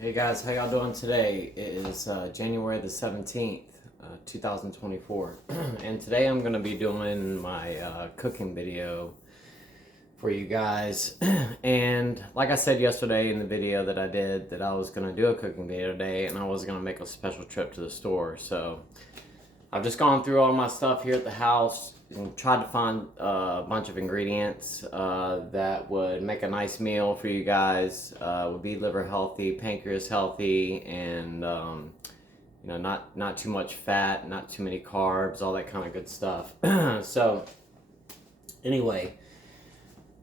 Hey guys, how y'all doing today? It is January the 17th, 2024. And today I'm going to be doing my cooking video for you guys. And like I said yesterday in the video that I did, that I was going to do a cooking video today and I was going to make a special trip to the store. So I've just gone through all my stuff here at the house and tried to find a bunch of ingredients that would make a nice meal for you guys. Would be liver healthy, pancreas healthy, and not too much fat, not too many carbs, all that kind of good stuff. So anyway,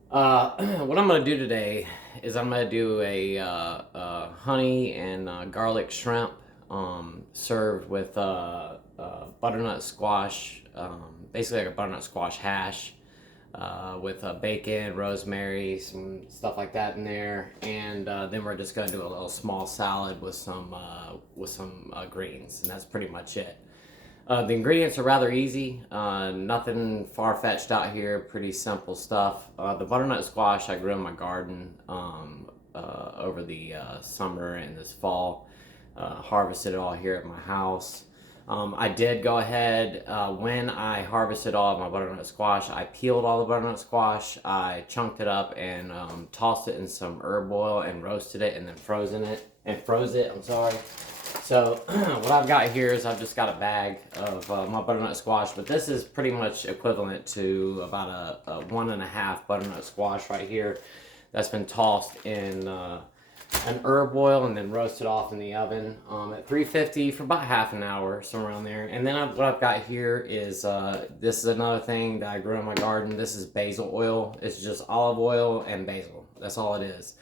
what I'm gonna do today is I'm gonna do a honey and garlic shrimp served with butternut squash, basically like a butternut squash hash with bacon, rosemary, some stuff like that in there, and then we're just gonna do a little small salad with some greens, and that's pretty much it. The ingredients are rather easy, nothing far-fetched out here, pretty simple stuff. The butternut squash I grew in my garden over the summer and this fall. Harvested it all here at my house. I did go ahead, when I harvested all of my butternut squash, I peeled all the butternut squash, I chunked it up and tossed it in some herb oil and roasted it and then froze it, I'm sorry. So what I've got here is I've just got a bag of my butternut squash, but this is pretty much equivalent to about a 1.5 butternut squash right here that's been tossed in an herb oil and then roasted off in the oven at 350 for about half an hour, somewhere around there. And then what I've got here is, this is another thing that I grew in my garden. This is basil oil. It's just olive oil and basil. That's all it is.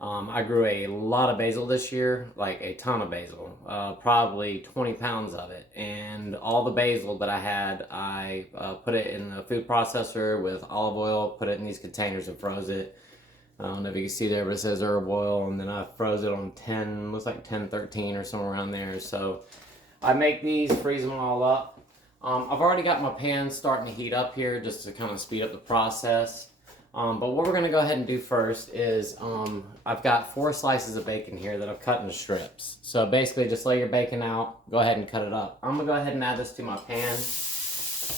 I grew a lot of basil this year, like a ton of basil, probably 20 pounds of it. And all the basil that I had, I put it in the food processor with olive oil, put it in these containers and froze it. I don't know if you can see there, but it says herb oil, and then I froze it on 10, looks like 1013 or somewhere around there. So I make these, freeze them all up. I've already got my pan starting to heat up here just to kind of speed up the process. But what we're going to go ahead and do first is I've got 4 slices of bacon here that I've cut into strips. So basically just lay your bacon out, go ahead and cut it up. I'm going to go ahead and add this to my pan.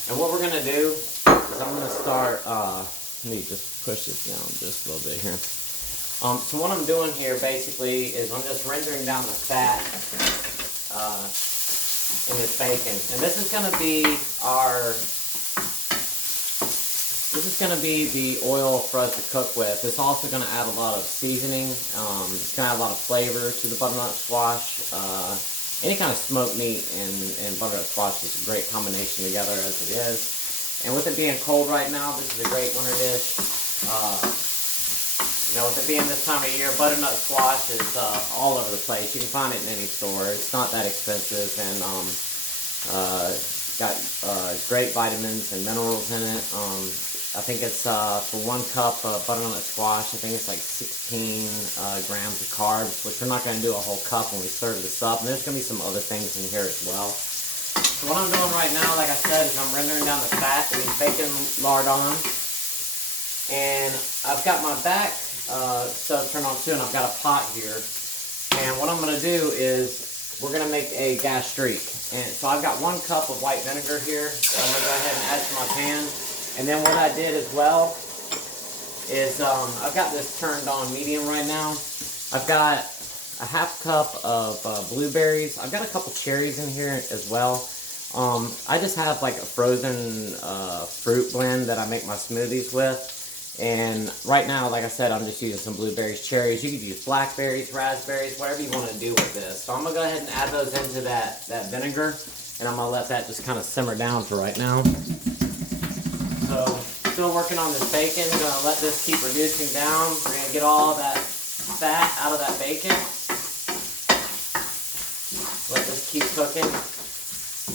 And what we're going to do is I'm going to start... let me just push this down just a little bit here. So what I'm doing here basically is I'm just rendering down the fat in this bacon. And this is going to be the oil for us to cook with. It's also going to add a lot of seasoning. It's going to add a lot of flavor to the butternut squash. Any kind of smoked meat and butternut squash is a great combination together as it is. And with it being cold right now, this is a great winter dish. With it being this time of year, butternut squash is all over the place. You can find it in any store. It's not that expensive, and got great vitamins and minerals in it. I think it's for 1 cup of butternut squash, I think it's like 16 grams of carbs, which we're not going to do a whole cup when we serve this up. And there's going to be some other things in here as well. So what I'm doing right now, like I said, is I'm rendering down the fat with bacon lard on. And I've got my back stove turned on too, and I've got a pot here. And what I'm going to do is we're going to make a gastrique. And so I've got 1 cup of white vinegar here that I'm going to go ahead and add to my pan. And then what I did as well is I've got this turned on medium right now. I've got a half cup of blueberries. I've got a couple cherries in here as well. I just have like a frozen fruit blend that I make my smoothies with. And right now, like I said, I'm just using some blueberries, cherries. You could use blackberries, raspberries, whatever you want to do with this. So I'm going to go ahead and add those into that vinegar. And I'm going to let that just kind of simmer down for right now. So still working on this bacon. Going to let this keep reducing down. We're going to get all that fat out of that bacon. Let this keep cooking.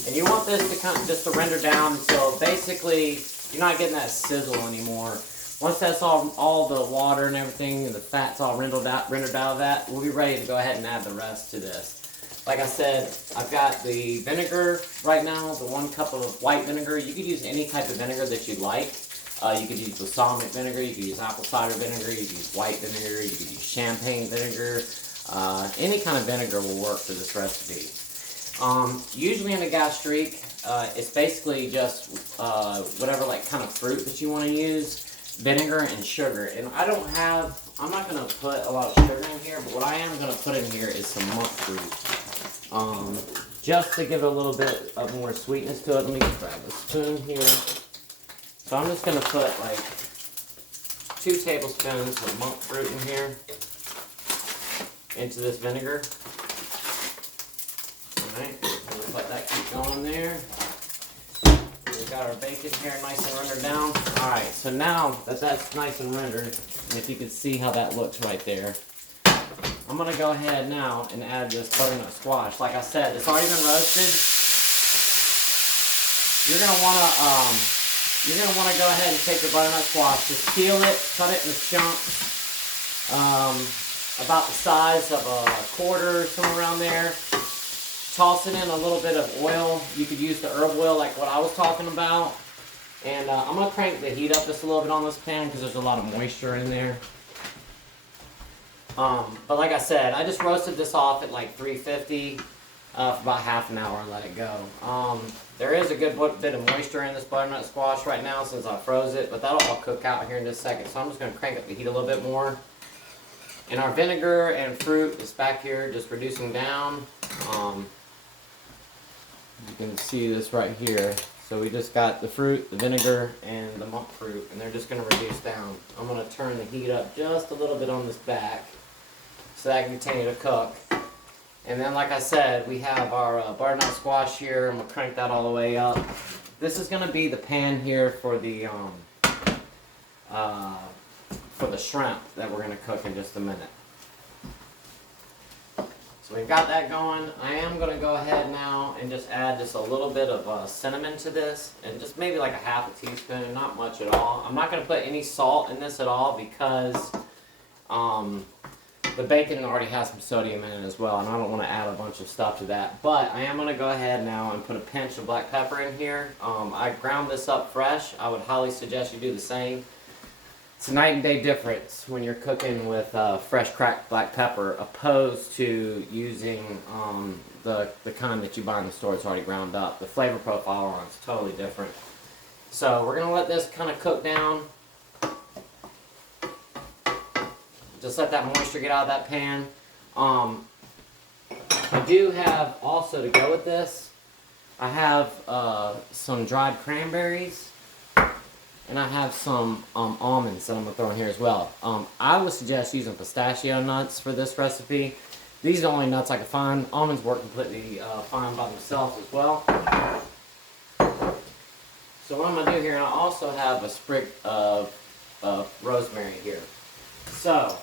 And you want this to kind of just to render down until basically you're not getting that sizzle anymore. Once that's all the water and everything and the fat's all rendered out of that, we'll be ready to go ahead and add the rest to this. Like I said, I've got the vinegar right now, the 1 cup of white vinegar. You could use any type of vinegar that you like. You could use balsamic vinegar, you could use apple cider vinegar, you could use white vinegar, you could use champagne vinegar. Any kind of vinegar will work for this recipe. Usually in a gastrique, it's basically just whatever like kind of fruit that you want to use, vinegar and sugar. And I'm not going to put a lot of sugar in here, but what I am going to put in here is some monk fruit. Just to give it a little bit of more sweetness to it. Let me grab a spoon here. So I'm just going to put like 2 tablespoons of monk fruit in here into this vinegar. Alright, we'll let that keep going there. We've got our bacon here nice and rendered down. Alright, so now that that's nice and rendered, and if you can see how that looks right there, I'm going to go ahead now and add this butternut squash. Like I said, it's already been roasted. You're going to want to go ahead and take your butternut squash, just peel it, cut it in chunks, about the size of a quarter, somewhere around there. Toss it in a little bit of oil. You could use the herb oil like what I was talking about. And I'm going to crank the heat up just a little bit on this pan because there's a lot of moisture in there. But like I said, I just roasted this off at like 350 for about half an hour and let it go. There is a good bit of moisture in this butternut squash right now since I froze it, but that'll all cook out here in just a second. So I'm just going to crank up the heat a little bit more. And our vinegar and fruit is back here just reducing down. You can see this right here. So we just got the fruit, the vinegar, and the monk fruit, and they're just going to reduce down. I'm going to turn the heat up just a little bit on this back so that I can continue to cook. And then, like I said, we have our butternut squash here. I'm going to crank that all the way up. This is going to be the pan here for the shrimp that we're going to cook in just a minute. So we've got that going. I am going to go ahead now and just add just a little bit of cinnamon to this, and just maybe like a half a teaspoon, not much at all. I'm not going to put any salt in this at all because the bacon already has some sodium in it as well, and I don't want to add a bunch of stuff to that. But I am going to go ahead now and put a pinch of black pepper in here. I ground this up fresh. I would highly suggest you do the same. It's a night and day difference when you're cooking with fresh cracked black pepper opposed to using the kind that you buy in the store that's already ground up. The flavor profile on it's totally different. So we're going to let this kind of cook down. Just let that moisture get out of that pan. I do have also to go with this, I have some dried cranberries. And I have some almonds that I'm going to throw in here as well. I would suggest using pistachio nuts for this recipe. These are the only nuts I can find. Almonds work completely fine by themselves as well. So what I'm going to do here, I also have a sprig of rosemary here. So,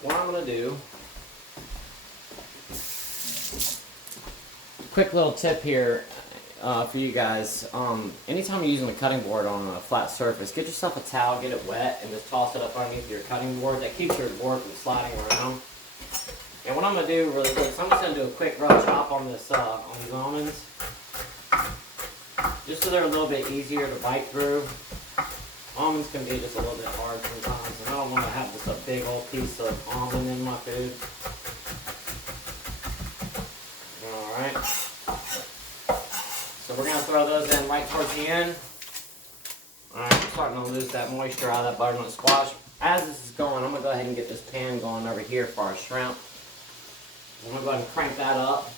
what I'm going to do, quick little tip here. For you guys, anytime you're using a cutting board on a flat surface, get yourself a towel, get it wet, and just toss it up underneath your cutting board. That keeps your board from sliding around. And what I'm going to do really quick is I'm just going to do a quick rough chop on this on these almonds, just so they're a little bit easier to bite through. Almonds can be just a little bit hard sometimes, and I don't want to have just a big old piece of almond in my food. All right. So we're going to throw those in right towards the end. Alright, I'm starting to lose that moisture out of that butternut squash. As this is going, I'm going to go ahead and get this pan going over here for our shrimp. I'm going to go ahead and crank that up.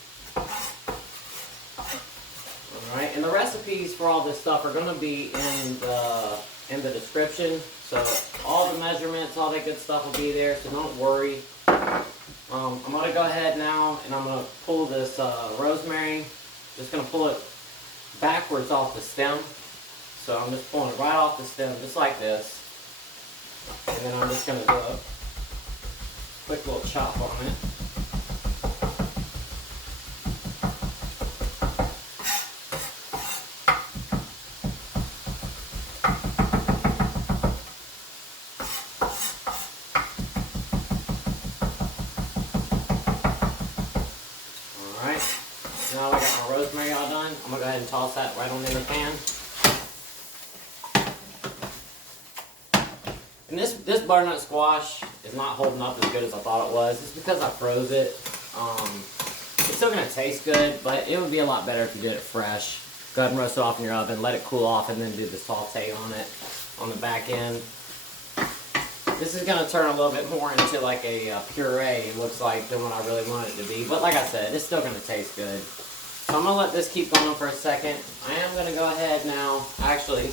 Alright, and the recipes for all this stuff are going to be in the description. So all the measurements, all that good stuff will be there, so don't worry. I'm going to go ahead now and I'm going to pull this rosemary. Just going to pull it backwards off the stem. So I'm just pulling it right off the stem, just like this. And then I'm just going to do a quick little chop on it. Alright, now I got my rosemary all done. I'm going to go ahead and toss that right on in the pan. And this butternut squash is not holding up as good as I thought it was. It's because I froze it. It's still gonna taste good, but it would be a lot better if you did it fresh. Go ahead and roast it off in your oven, let it cool off, and then do the saute on it on the back end. This is gonna turn a little bit more into like a puree, it looks like, than what I really want it to be. But like I said, it's still gonna taste good. So I'm gonna let this keep going for a second. I am gonna go ahead now, actually.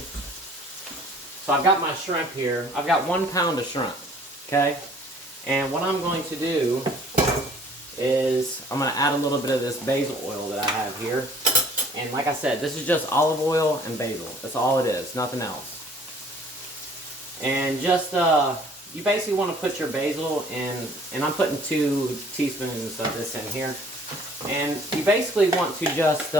So I've got my shrimp here. I've got 1 pound of shrimp, okay? And what I'm going to do is I'm gonna add a little bit of this basil oil that I have here. And like I said, this is just olive oil and basil. That's all it is, nothing else. And just, you basically want to put your basil in, and I'm putting 2 teaspoons of this in here. And you basically want to just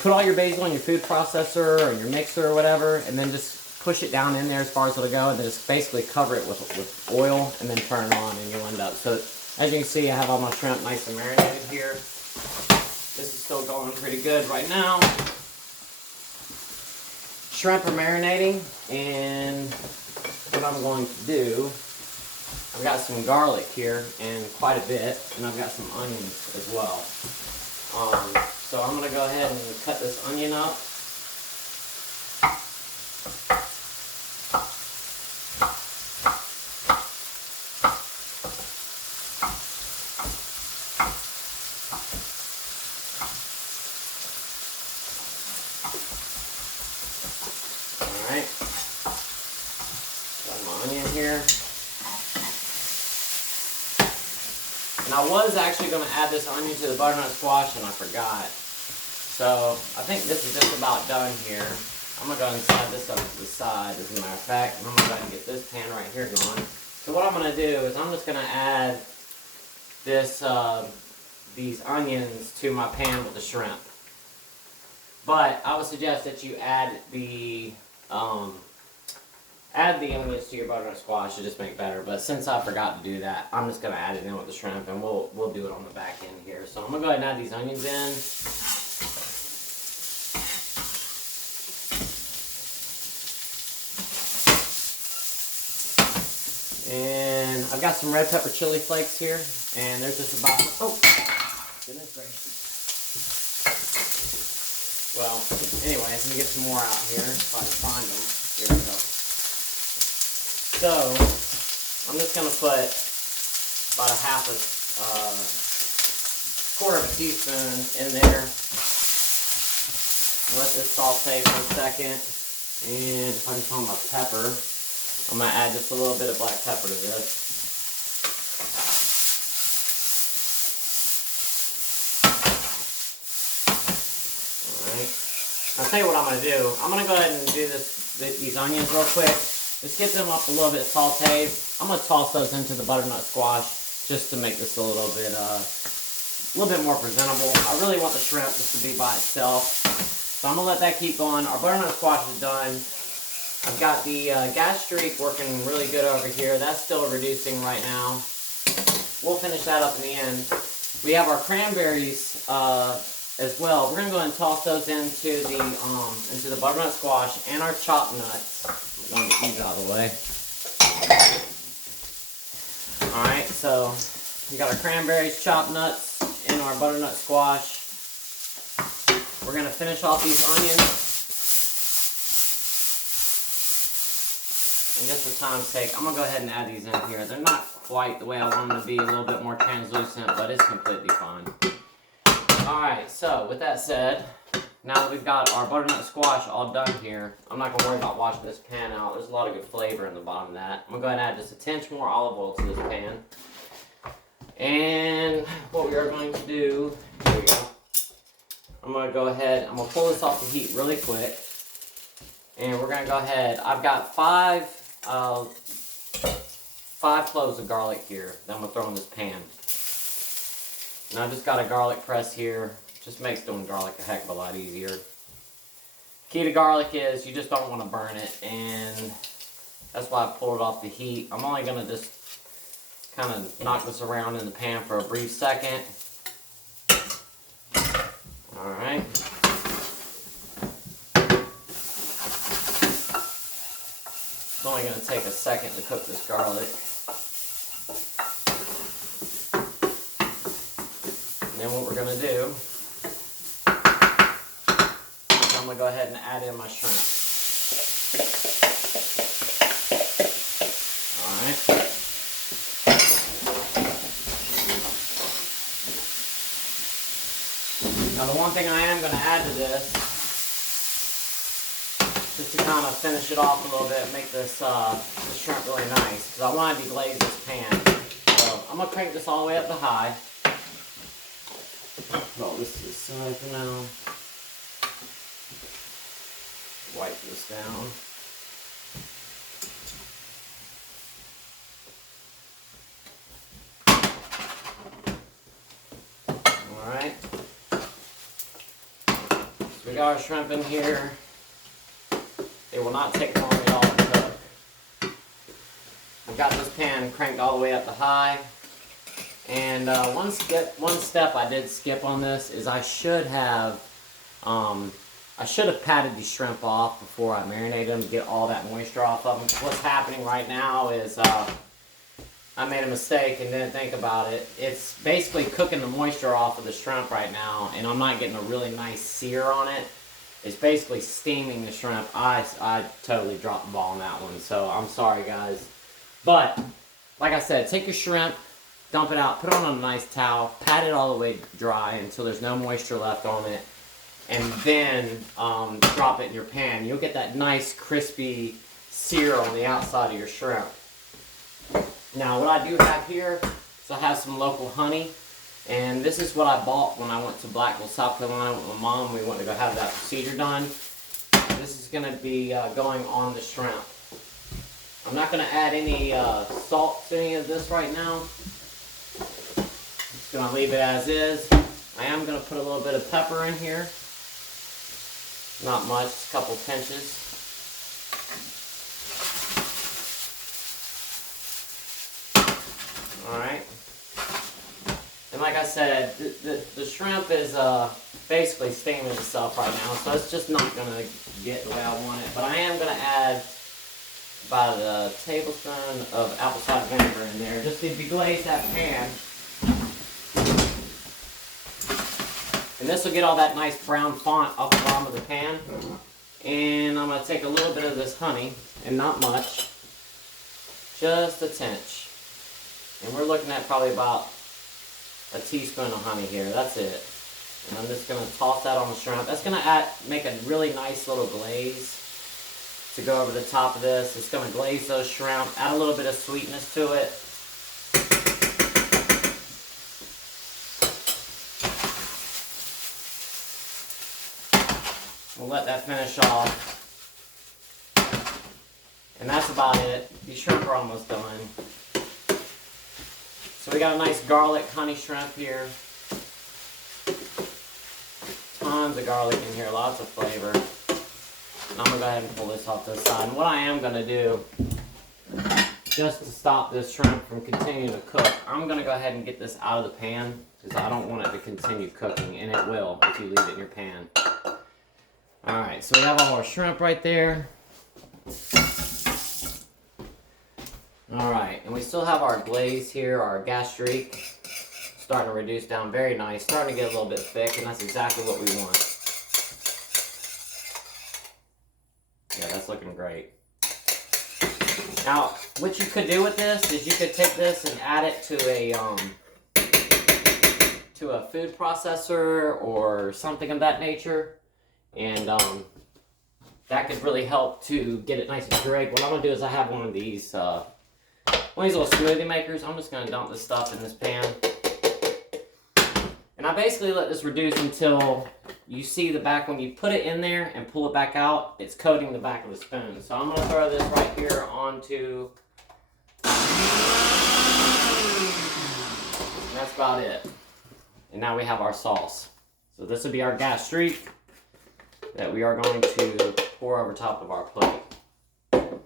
put all your basil in your food processor or in your mixer or whatever, and then just push it down in there as far as it'll go, and then just basically cover it with oil, and then turn it on, and you'll end up. So as you can see, I have all my shrimp nice and marinated here. This is still going pretty good right now. Shrimp are marinating, and what I'm going to do, I've got some garlic here, and quite a bit, and I've got some onions as well. So I'm going to go ahead and cut this onion up. Alright. Got my onion here. And I was actually going to add this onion to the butternut squash, and I forgot. So I think this is just about done here. I'm going to go ahead and slide this over to the side, as a matter of fact, and I'm going to go ahead and get this pan right here going. So what I'm going to do is I'm just going to add this, these onions to my pan with the shrimp. But I would suggest that you add the onions to your butternut squash to just make it better. But since I forgot to do that, I'm just going to add it in with the shrimp, and we'll do it on the back end here. So I'm going to go ahead and add these onions in. And I've got some red pepper chili flakes here, and there's just about, oh, goodness gracious. Well, anyway, let me get some more out here if I can find them. Here we go. So, I'm just going to put about quarter of a teaspoon in there. Let this saute for a second. And if I can find my pepper, I'm going to add just a little bit of black pepper to this. Alright. I'll tell you what I'm going to do. I'm going to go ahead and do these onions real quick. Just get them up a little bit sauteed. I'm going to toss those into the butternut squash just to make this a little bit more presentable. I really want the shrimp just to be by itself. So I'm going to let that keep going. Our butternut squash is done. I've got the gastrique working really good over here. That's still reducing right now. We'll finish that up in the end. We have our cranberries as well. We're going to go ahead and toss those into the butternut squash and our chopped nuts. I'm going to get these out of the way. Alright, so we got our cranberries, chopped nuts, and our butternut squash. We're going to finish off these onions. And just for time's sake, I'm going to go ahead and add these in here. They're not quite the way I want them to be, a little bit more translucent, but it's completely fine. Alright, so with that said, now that we've got our butternut squash all done here, I'm not going to worry about washing this pan out. There's a lot of good flavor in the bottom of that. I'm going to go ahead and add just a tinge more olive oil to this pan. And what we are going to do, here we go. I'm going to go ahead, I'm going to pull this off the heat really quick. And we're going to go ahead, I've got five cloves of garlic here that I'm going to throw in this pan. And I've just got a garlic press here. Just makes doing garlic a heck of a lot easier. Key to garlic is you just don't want to burn it, and that's why I pulled it off the heat. I'm only going to just kind of knock this around in the pan for a brief second. Alright. only going to take a second to cook this garlic. And then what we're going to do, I'm going to go ahead and add in my shrimp. Alright. Now the one thing I am going to add to this, just to kind of finish it off a little bit, make this shrimp really nice, because I want to deglaze this pan. So I'm going to crank this all the way up to high. Roll this to the side for now. Wipe this down. Alright. So we got our shrimp in here. They will not take long at all to cook. I've got this pan cranked all the way up to high. And one step I did skip on this is I should have patted the shrimp off before I marinated them to get all that moisture off of them. What's happening right now is I made a mistake and didn't think about it. It's basically cooking the moisture off of the shrimp right now, and I'm not getting a really nice sear on it. It's basically steaming the shrimp. I totally dropped the ball on that one, so I'm sorry, guys. But, like I said, take your shrimp, dump it out, put it on a nice towel, pat it all the way dry until there's no moisture left on it, and then drop it in your pan. You'll get that nice crispy sear on the outside of your shrimp. Now what I do have here is I have some local honey, and this is what I bought when I went to Blackville, South Carolina with my mom. We went to go have that procedure done. This is going to be going on the shrimp. I'm not going to add any salt to any of this right now. Just going to leave it as is. I am going to put a little bit of pepper in here. Not much, just a couple pinches. Alright. And like I said, the shrimp is basically steaming itself right now, so it's just not going to get the way I want it. But I am going to add about a tablespoon of apple cider vinegar in there, just to deglaze that pan. And this will get all that nice brown font off the bottom of the pan. And I'm going to take a little bit of this honey, and not much, just a tinge. And we're looking at probably about a teaspoon of honey here. That's it. And I'm just going to toss that on the shrimp. That's going to make a really nice little glaze to go over the top of this. It's going to glaze those shrimp, add a little bit of sweetness to it. We'll let that finish off. And that's about it. These shrimp are almost done. So we got a nice garlic honey shrimp here. Tons of garlic in here, lots of flavor. And I'm going to go ahead and pull this off to the side. And what I am going to do, just to stop this shrimp from continuing to cook, I'm going to go ahead and get this out of the pan, because I don't want it to continue cooking, and it will if you leave it in your pan. Alright, so we have all our shrimp right there. Alright, and we still have our glaze here, our gastrique, starting to reduce down very nice, starting to get a little bit thick, and that's exactly what we want. Yeah, that's looking great. Now, what you could do with this is you could take this and add it to a food processor or something of that nature, and that could really help to get it nice and puree. What I'm going to do is I have one of these little smoothie makers. I'm just going to dump this stuff in this pan. And I basically let this reduce until you see the back, when you put it in there and pull it back out, it's coating the back of the spoon. So I'm going to throw this right here onto, and that's about it. And now we have our sauce. So this will be our gastrique that we are going to pour over top of our plate. Go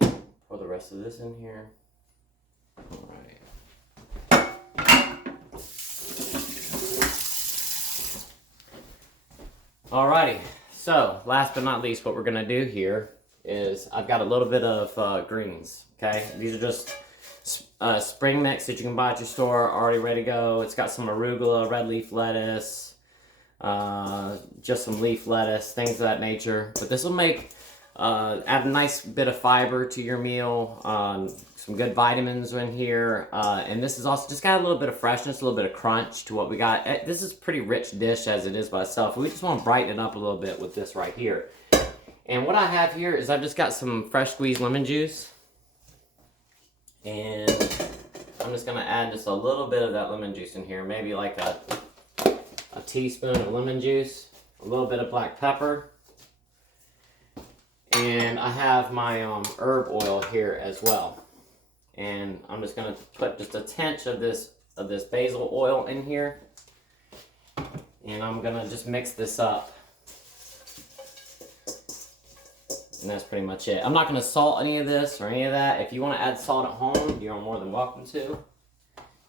ahead, pour the rest of this in here. Alright. Alrighty, so last but not least, what we're going to do here is I've got a little bit of greens, okay? These are just spring mix that you can buy at your store, already ready to go. It's got some arugula, red leaf lettuce, just some leaf lettuce, things of that nature. But this will make, add a nice bit of fiber to your meal, some good vitamins in here, and this is also just got a little bit of freshness, a little bit of crunch to what we got. This is a pretty rich dish as it is by itself. We just want to brighten it up a little bit with this right here. And what I have here is I've just got some fresh squeezed lemon juice, and I'm just going to add just a little bit of that lemon juice in here, maybe like a teaspoon of lemon juice, a little bit of black pepper, and I have my herb oil here as well. And I'm just going to put just a tinge of this basil oil in here, and I'm going to just mix this up. And that's pretty much it. I'm not going to salt any of this or any of that. If you want to add salt at home, you're more than welcome to.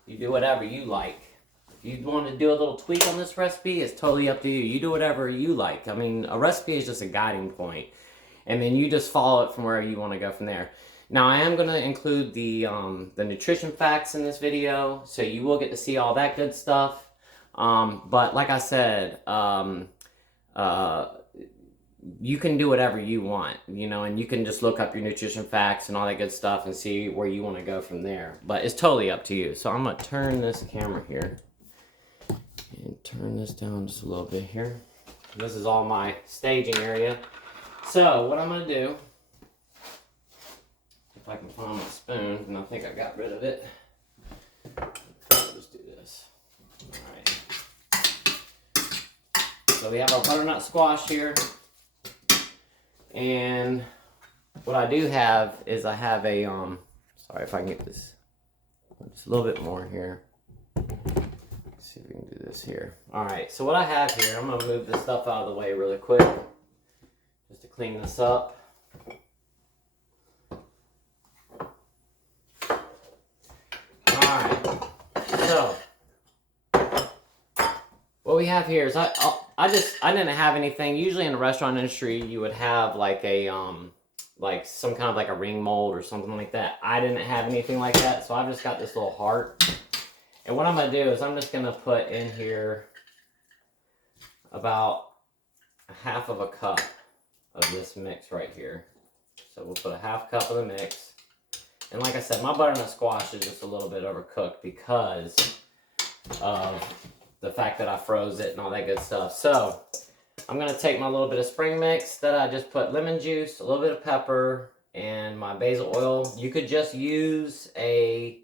You do whatever you like. If you want to do a little tweak on this recipe, it's totally up to you. You do whatever you like. I mean, a recipe is just a guiding point. And then you just follow it from wherever you want to go from there. Now, I am going to include the nutrition facts in this video, so you will get to see all that good stuff. But like I said, you can do whatever you want, you know, and you can just look up your nutrition facts and all that good stuff and see where you want to go from there. But it's totally up to you. So I'm going to turn this camera here and turn this down just a little bit here. This is all my staging area. So what I'm going to do, if I can find my spoon, and I think I got rid of it. I'll just do this. Alright. So we have our butternut squash here. And what I do have is I have a, sorry if I can get this just a little bit more here. Let's see if we can do this here. Alright, so what I have here, I'm going to move this stuff out of the way really quick, just to clean this up. Alright, so what we have here is I didn't have anything. Usually in the restaurant industry, you would have like a like some kind of like a ring mold or something like that. I didn't have anything like that, so I've just got this little heart. And what I'm gonna do is I'm just gonna put in here about a half of a cup of this mix right here. So we'll put a half cup of the mix. And like I said, my butternut squash is just a little bit overcooked because of the fact that I froze it and all that good stuff. So I'm going to take my little bit of spring mix that I just put lemon juice, a little bit of pepper, and my basil oil. You could just use a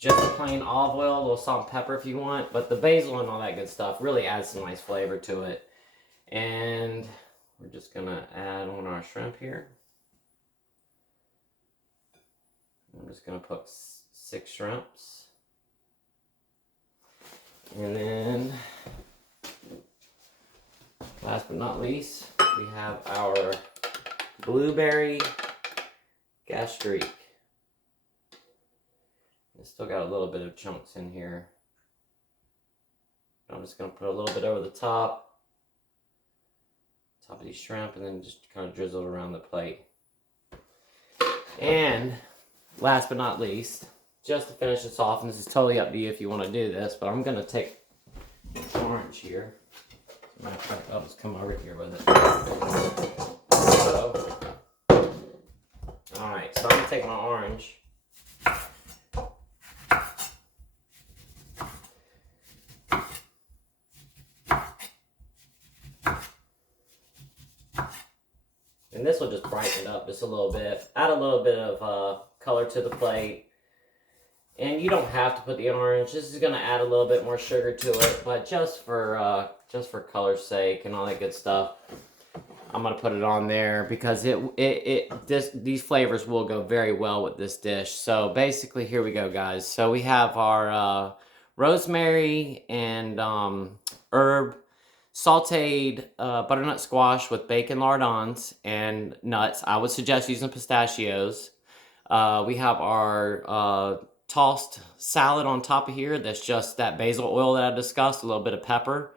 just a plain olive oil, a little salt and pepper if you want, but the basil and all that good stuff really adds some nice flavor to it. And we're just going to add on our shrimp here. I'm just going to put 6 shrimps. And then, last but not least, we have our blueberry gastrique. It's still got a little bit of chunks in here. I'm just going to put a little bit over the top of these shrimp, and then just kind of drizzle it around the plate. And last but not least, just to finish this off, and this is totally up to you if you want to do this, but I'm going to take this orange here. As a matter of fact, I'll just come over here with it. So, alright, so I'm going to take my orange. And this will just brighten it up just a little bit. Add a little bit of color to the plate. And you don't have to put the orange. This is going to add a little bit more sugar to it, but just for color's sake and all that good stuff, I'm going to put it on there because these flavors will go very well with this dish. So basically, here we go, guys. So we have our rosemary and herb sauteed butternut squash with bacon lardons and nuts. I would suggest using pistachios. We have our tossed salad on top of here. That's just that basil oil that I discussed, a little bit of pepper.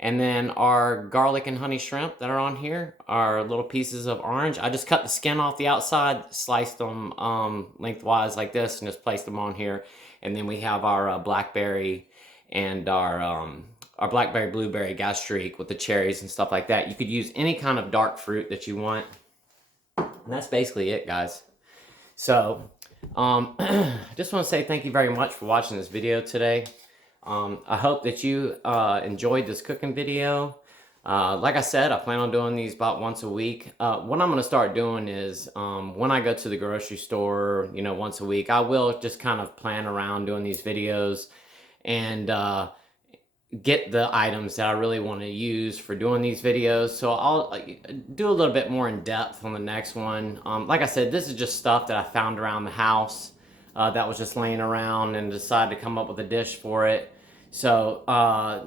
And then our garlic and honey shrimp that are on here are little pieces of orange. I just cut the skin off the outside, sliced them lengthwise like this, and just placed them on here. And then we have our blackberry and our blackberry blueberry gastrique with the cherries and stuff like that. You could use any kind of dark fruit that you want. And that's basically it, guys. So, I just want to say thank you very much for watching this video today. I hope that you enjoyed this cooking video. Like I said, I plan on doing these about once a week. What I'm going to start doing is when I go to the grocery store, you know, once a week, I will just kind of plan around doing these videos and get the items that I really want to use for doing these videos. So I'll do a little bit more in depth on the next one. Like I said, this is just stuff that I found around the house that was just laying around and decided to come up with a dish for it. So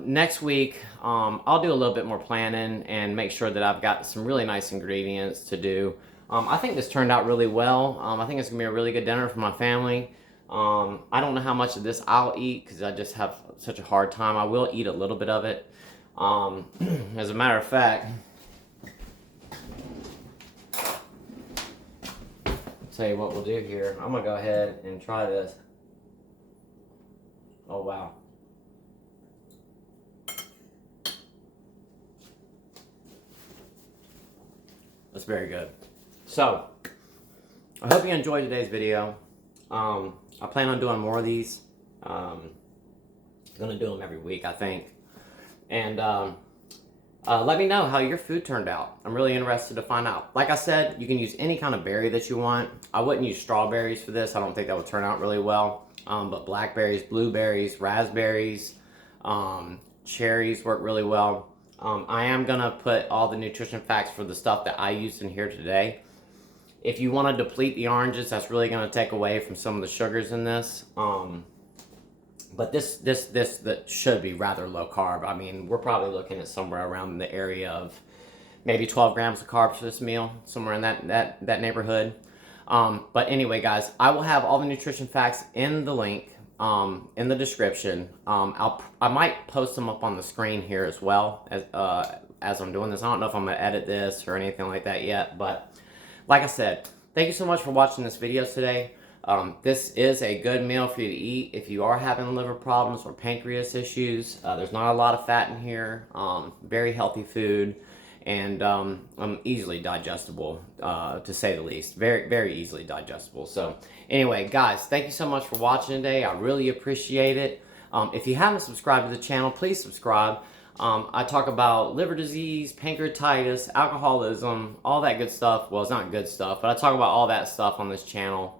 next week I'll do a little bit more planning and make sure that I've got some really nice ingredients to do. I think this turned out really well. I think it's gonna be a really good dinner for my family. I don't know how much of this I'll eat because I just have such a hard time. I will eat a little bit of it. As a matter of fact, I'll tell you what we'll do here. I'm gonna go ahead and try this. Oh wow. That's very good. So, I hope you enjoyed today's video. I plan on doing more of these. I'm gonna do them every week, I think. And let me know how your food turned out. I'm really interested to find out. Like I said, you can use any kind of berry that you want. I wouldn't use strawberries for this. I don't think that would turn out really well. But blackberries, blueberries, raspberries, cherries work really well. I am gonna put all the nutrition facts for the stuff that I used in here today. If you want to deplete the oranges, that's really going to take away from some of the sugars in this. But this that should be rather low carb. I mean, we're probably looking at somewhere around the area of maybe 12 grams of carbs for this meal, somewhere in that neighborhood. But anyway, guys, I will have all the nutrition facts in the link in the description. I might post them up on the screen here as well as I'm doing this. I don't know if I'm going to edit this or anything like that yet, but like I said, thank you so much for watching this video today. This is a good meal for you to eat if you are having liver problems or pancreas issues. There's not a lot of fat in here. Very healthy food, and easily digestible, to say the least. Very, very easily digestible. So anyway, guys, thank you so much for watching today. I really appreciate it. If you haven't subscribed to the channel, please subscribe. I talk about liver disease, pancreatitis, alcoholism, all that good stuff. Well, it's not good stuff, but I talk about all that stuff on this channel.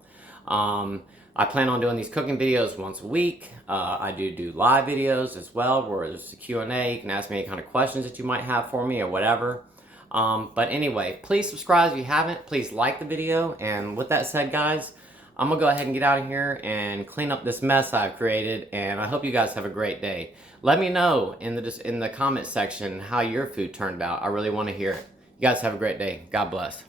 I plan on doing these cooking videos once a week. I do live videos as well, where there's a Q&A. You can ask me any kind of questions that you might have for me or whatever. But anyway, please subscribe if you haven't. Please like the video. And with that said, guys, I'm going to go ahead and get out of here and clean up this mess I've created. And I hope you guys have a great day. Let me know in the comment section how your food turned out. I really want to hear it. You guys have a great day. God bless.